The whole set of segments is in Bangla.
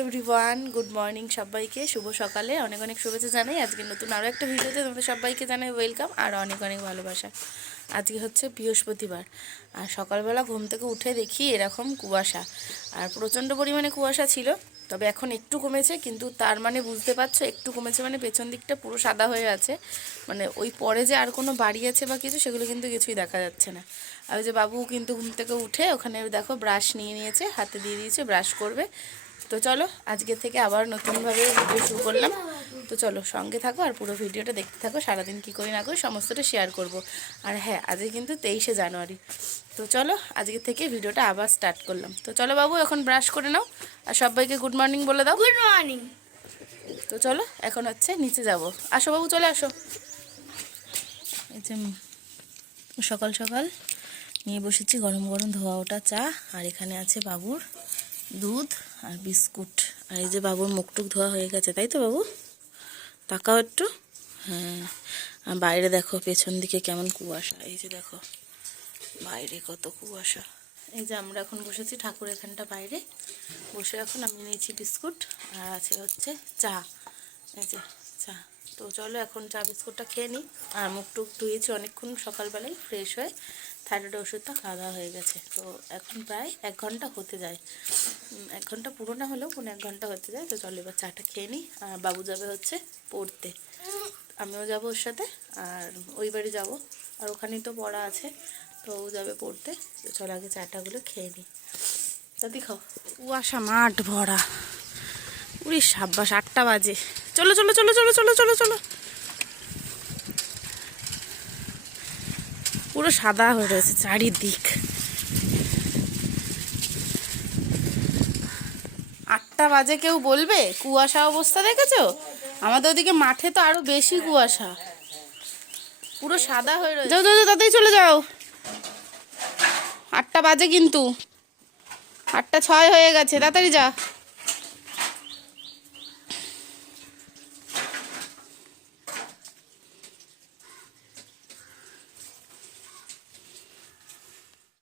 এভরিওয়ান, গুড মর্নিং সবাইকে। শুভ সকালে অনেক অনেক শুভেচ্ছা জানাই। আজকে নতুন আরও একটা ভিডিওতে তোমাদের সবাইকে জানাই ওয়েলকাম আর অনেক অনেক ভালোবাসা। আজকে হচ্ছে বৃহস্পতিবার আর সকালবেলা ঘুম থেকে উঠে দেখি এরকম কুয়াশা, আর প্রচণ্ড পরিমাণে কুয়াশা ছিল। তবে এখন একটু কমেছে, কিন্তু তার মানে বুঝতে পারছো একটু কমেছে মানে পেছন দিকটা পুরো সাদা হয়ে আছে। মানে ওই পরে যে আর কোনো বাড়ি আছে বা কিছু, সেগুলো কিন্তু কিছুই দেখা যাচ্ছে না। আর ওই যে বাবু কিন্তু ঘুম থেকে উঠে ওখানে দেখো ব্রাশ নিয়ে নিয়েছে, হাতে দিয়ে দিয়েছে, ব্রাশ করবে। তো চলো আজকে থেকে আবার নতুনভাবে ভিডিও শুরু করলাম। তো চলো সঙ্গে থাকো আর পুরো ভিডিওটা দেখতে থাকো। সারাদিন কী করি না করি সমস্তটা শেয়ার করব। আর হ্যাঁ, আজকে কিন্তু 23শে জানুয়ারি। তো চলো আজকে থেকে ভিডিওটা আবার স্টার্ট করলাম। তো চলো বাবু এখন ব্রাশ করে নাও আর সবাইকে গুড মর্নিং বলে দাও। Good morning. তো চলো এখন হচ্ছে নিচে যাব। আসো বাবু, চলে আসো। এই যে সকাল সকাল নিয়ে বসেছি গরম গরম ধোয়া ওটা চা, আর এখানে আছে বাবুর দুধ আর বিস্কুট। আর এই যে বাবুর মুখটুক ধোয়া হয়ে গেছে, তাই তো বাবু? তাকাও একটু। হ্যাঁ, আর বাইরে দেখো পেছন দিকে কেমন কুয়াশা। এই যে দেখো বাইরে কত কুয়াশা। এই যে আমরা এখন বসেছি ঠাকুর এখানটা বাইরে বসে। এখন আমি নিয়েছি বিস্কুট আর আছে হচ্ছে চা। এই যে চা। তো চলো এখন চা বিস্কুটটা খেয়ে নিই। আর মুখটুক ধুয়েছি অনেকক্ষণ সকালবেলায়, ফ্রেশ হয়ে থাইরয়েড ওষুধটা খাওয়া দাওয়া হয়ে গেছে। তো এখন প্রায় 1 ঘন্টা হতে যায়, 1 ঘন্টা পুরো না হলেও 1 ঘন্টা হতে যায়। তো চলো এবার চাটা খেয়ে নিই। আর বাবু যাবে হচ্ছে পড়তে, আমিও যাব ওর সাথে। আর ওই বাড়ি যাবো, আর ওখানেই তো পড়া আছে, তো ও যাবে পড়তে। তো চলো আগে চাটাগুলো খেয়ে নিই। দাদি খাও। কুয়াশা মাঠ ভরা, উড়ি সাব্বাস 8টা বাজে। চলো চলো চলো চলো চলো চলো চলো। পুরো সাদা হয়ে রয়েছে চারিদিক। 8টা বাজে কেউ বলবে কুয়াশা অবস্থা দেখেছো? আমাদের ওদিকে মাঠে তো আরো বেশি কুয়াশা, পুরো সাদা হয়ে রয়েছে। যাও যাও যাও, তাড়াতাড়ি চলে যাও। 8টা বাজে, কিন্তু 8টা 6 হয়ে গেছে, তাড়াতাড়ি যা।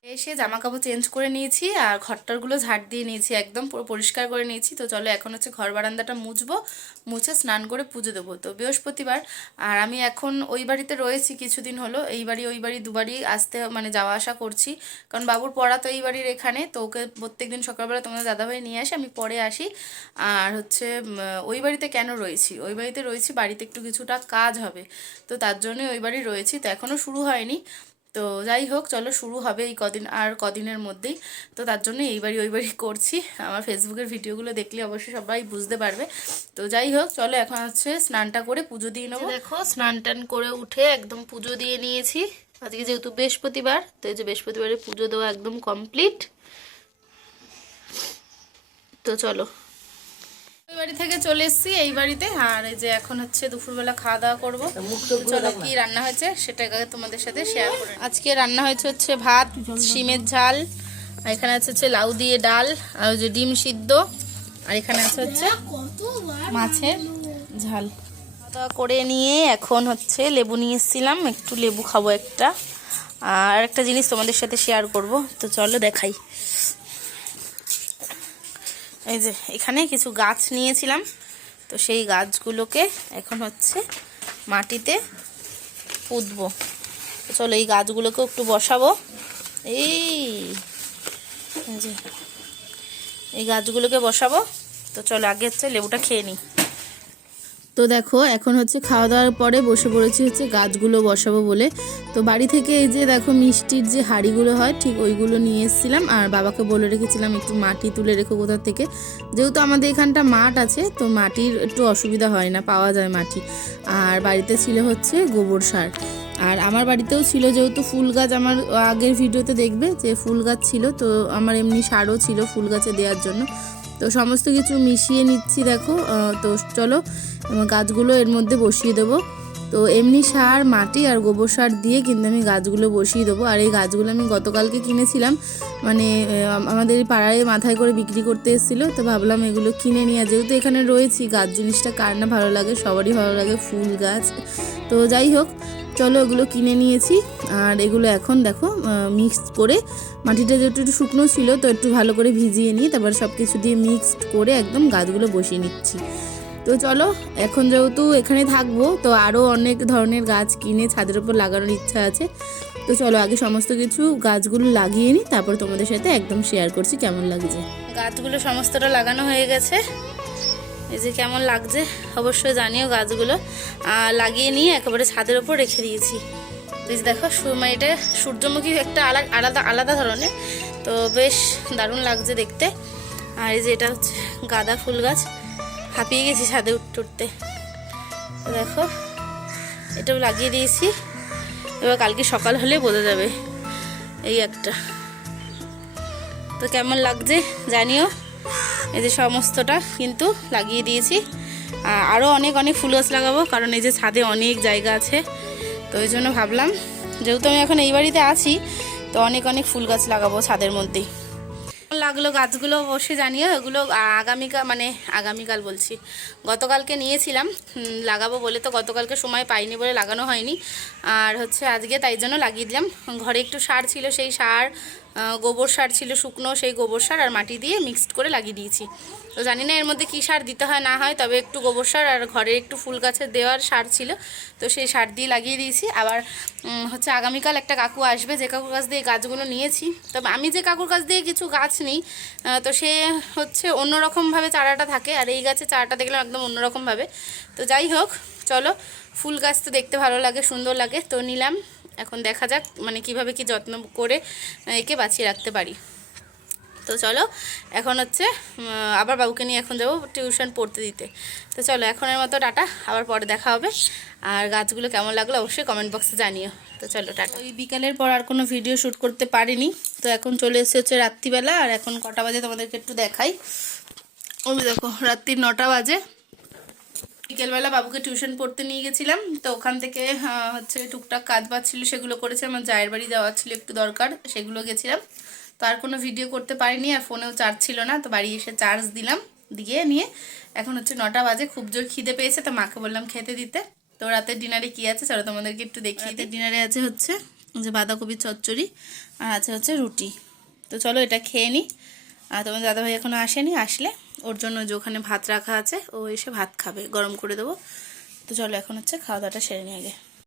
এসে জামা কাপড় চেঞ্জ করে নিয়েছি আর ঘরটারগুলো ঝাড় দিয়ে নিয়েছি, একদম পুরো পরিষ্কার করে নিয়েছি। তো চলো এখন হচ্ছে ঘর বারান্দাটা মুছবো, মুছে স্নান করে পুজো দেবো। তো বৃহস্পতিবার, আর আমি এখন ওই বাড়িতে রয়েছি কিছুদিন হলো। এই বাড়ি ওই বাড়ি দুবারই আসতে মানে যাওয়া আসা করছি, কারণ বাবুর পড়া তো এই বাড়ির এখানে। তো ওকে প্রত্যেকদিন সকালবেলা তোমাদের দাদাভাই নিয়ে আসে, আমি পরে আসি। আর হচ্ছে ওই বাড়িতে কেন রয়েছি, ওই বাড়িতে রয়েছি বাড়িতে একটু কিছুটা কাজ হবে, তো তার জন্যই ওই বাড়ি রয়েছি। তো এখনও শুরু হয়নি। তো যাই হোক, চলো শুরু হবে এই কদিনের মধ্যেই। তো তার জন্য এই বাড়ি ওই বাড়ি করছি। আমার ফেসবুকের ভিডিওগুলো দেখলে অবশ্যই সবাই বুঝতে পারবে। তো যাই হোক, চলো এখন হচ্ছে স্নানটা করে পুজো দিয়ে নেবো। দেখো স্নান টান করে উঠে একদম পুজো দিয়ে নিয়েছি। আজকে যেহেতু বৃহস্পতিবার, তো এই যে বৃহস্পতিবারে পুজো দেওয়া একদম কমপ্লিট। তো চলো ওই বাড়ি থেকে চলে এসেছি এই বাড়িতে। আর এই যে এখন হচ্ছে দুপুরবেলা খাওয়া দাওয়া করবো। চলো কি রান্না হয়েছে সেটা তোমাদের সাথে শেয়ার করে। আজকে রান্না হচ্ছে ভাত, শিমের ঝাল, আর এখানে হচ্ছে লাউ দিয়ে ডাল, আর ওই যে ডিম সিদ্ধ, আর এখানে হচ্ছে মাছের ঝাল। খাওয়া দাওয়া করে নিয়ে এখন হচ্ছে লেবু নিয়ে এসেছিলাম, একটু লেবু খাবো একটা। আর একটা জিনিস তোমাদের সাথে শেয়ার করব, তো চলো দেখাই। এই যে এখানে কিছু গাছ নিয়েছিলাম, তো সেই গাছগুলোকে এখন হচ্ছে মাটিতে পুঁতবো। তো চলো এই গাছগুলোকে একটু বসাবো। এই গাছগুলোকে বসাবো। তো চলো আগে হচ্ছে লেবুটা খেয়ে নিই। তো দেখো এখন হচ্ছে খাওয়া দাওয়ার পরে বসে পড়েছি হচ্ছে গাছগুলো বসাবো বলে। তো বাড়ি থেকে এই যে দেখো মিষ্টির যে হাঁড়িগুলো হয় ঠিক ওইগুলো নিয়ে এসেছিলাম, আর বাবাকে বলে রেখেছিলাম একটু মাটি তুলে রেখো কোথা থেকে। যেহেতু আমাদের এখানটা মাঠ আছে, তো মাটির একটু অসুবিধা হয় না, পাওয়া যায় মাটি। আর বাড়িতে ছিল হচ্ছে গোবর সার, আর আমার বাড়িতেও ছিল যেহেতু ফুল গাছ। আমার আগের ভিডিওতে দেখবে যে ফুল গাছ ছিল, তো আমার এমনি সারও ছিল ফুল গাছে দেওয়ার জন্য। তো সমস্ত কিছু মিশিয়ে নিচ্ছি দেখো। তো চলো গাছগুলো এর মধ্যে বসিয়ে দেবো। তো এমনি সার, মাটি আর গোবর সার দিয়ে কিন্তু আমি গাছগুলো বসিয়ে দেবো। আর এই গাছগুলো আমি গতকালকে কিনেছিলাম, মানে আমাদের পাড়ায় মাথায় করে বিক্রি করতে এসেছিলো। তো ভাবলাম এগুলো কিনে নিয়ে, যেহেতু এখানে রয়েছি, গাছ জিনিসটা কার না ভালো লাগে, সবারই ভালো লাগে ফুল গাছ। তো যাই হোক, চলো এগুলো কিনে নিয়েছি। আর এগুলো এখন দেখো মিক্সড করে, মাটিটা যেহেতু একটু শুকনো ছিল তো একটু ভালো করে ভিজিয়ে নিই, তারপর সব কিছু দিয়ে মিক্সড করে একদম গাছগুলো বসিয়ে নিচ্ছি। তো চলো এখন যেহেতু এখানে থাকবো তো আরও অনেক ধরনের গাছ কিনে ছাদের উপর লাগানোর ইচ্ছা আছে। তো চলো আগে সমস্ত কিছু গাছগুলো লাগিয়ে নিই, তারপর তোমাদের সাথে একদম শেয়ার করছি কেমন লাগছে। গাছগুলো সমস্তটা লাগানো হয়ে গেছে, এই যে কেমন লাগছে অবশ্যই জানিও। গাছগুলো লাগিয়ে নিয়ে একেবারে ছাদের ওপর রেখে দিয়েছি। এই যে দেখো মানে এটা সূর্যমুখী একটা আলাদা আলাদা ধরনের, তো বেশ দারুণ লাগছে দেখতে। আর এই যে এটা হচ্ছে গাঁদা ফুল গাছ, হাঁপিয়ে গেছি ছাদে উঠতে উঠতে। দেখো এটাও লাগিয়ে দিয়েছি, এবার কালকে সকাল হলে বোঝা যাবে এই একটা। তো কেমন লাগছে জানিও। এই যে সমস্তটা কিন্তু লাগিয়ে দিয়েছি, আরও অনেক অনেক ফুল গাছ লাগাবো, কারণ এই যে ছাদে অনেক জায়গা আছে। তো ওই জন্য ভাবলাম যেহেতু আমি এখন এই বাড়িতে আছি তো অনেক অনেক ফুল গাছ লাগাবো ছাদের মধ্যেই। লাগলো গাছগুলো অবশ্যই জানিও। এগুলো আগামীকাল বলছি, গতকালকে নিয়েছিলাম লাগাবো বলে, তো গতকালকে সময় পাইনি বলে লাগানো হয়নি। আর হচ্ছে আজকে তাই জন্য লাগিয়ে দিলাম। ঘরে একটু সার ছিল, সেই সার গোবর সার ছিল শুকনো, সেই গোবর সার আর মাটি দিয়ে মিক্সড করে লাগিয়ে দিয়েছি। তো জানি না এর মধ্যে কী সার দিতে হয় না হয়, তবে একটু গোবর সার আর ঘরে একটু ফুল গাছের দেওয়ার সার ছিল, তো সেই সার দিয়ে লাগিয়ে দিয়েছি। আবার হচ্ছে আগামীকাল একটা কাকু আসবে, যে কাকুর কাছ দিয়ে গাছগুলো নিয়েছি। তবে আমি যে কাকুর কাছ দিয়ে কিছু গাছ নিই তো সে হচ্ছে অন্যরকমভাবে চারাটা থাকে, আর এই গাছে চারাটা দেখলাম একদম অন্যরকমভাবে। তো যাই হোক চলো, ফুল গাছ তো দেখতে ভালো লাগে, সুন্দর লাগে, তো নিলাম। এখন দেখা যাক মানে কিভাবে কি যত্ন করে একে বাঁচিয়ে রাখতে পারি। তো চলো এখন হচ্ছে আবার বাবুকে নিয়ে এখন যাবো টিউশন পড়তে দিতে। তো চলো এখনের মতো টাটা, আবার পরে দেখা হবে। আর গাছগুলো কেমন লাগলো অবশ্যই কমেন্ট বক্সে জানিও। তো চলো টাটা। ওই বিকালের পর আর কোনো ভিডিও শ্যুট করতে পারিনি, তো এখন চলে এসেছে হচ্ছে রাত্রিবেলা। আর এখন কটা বাজে তোমাদেরকে একটু দেখাই। ওই দেখো রাত্রির 9টা বাজে। বিকেলবেলা বাবুকে টিউশন পড়তে নিয়ে গেছিলাম, তো ওখান থেকে হচ্ছে টুকটাক কাজ বাজ ছিল সেগুলো করেছে। আমার জায়ের বাড়ি যাওয়ার ছিল একটু দরকার, সেগুলো গেছিলাম। তো আর কোনো ভিডিও করতে পারিনি, আর ফোনেও চার্জ ছিল না, তো বাড়ি এসে চার্জ দিলাম, দিয়ে নিয়ে এখন হচ্ছে 9টা বাজে। খুব জোর খিদে পেয়েছে, তো মাকে বললাম খেতে দিতে। তো রাতের ডিনারে কি আছে চলো তোমাদেরকে একটু দেখি। রাতের ডিনারে আছে হচ্ছে যে বাঁধাকপির চচ্চড়ি, আর আছে হচ্ছে রুটি। তো চলো এটা খেয়ে নিই। আর তোমার দাদাভাই এখনও আসেনি, আসলে ওর জন্য যে ওখানে ভাত রাখা আছে ও এসে ভাত খাবে, গরম করে দেবো। তো চলো এখন হচ্ছে খাওয়া দাওয়াটা সেরে নিয়ে আগে।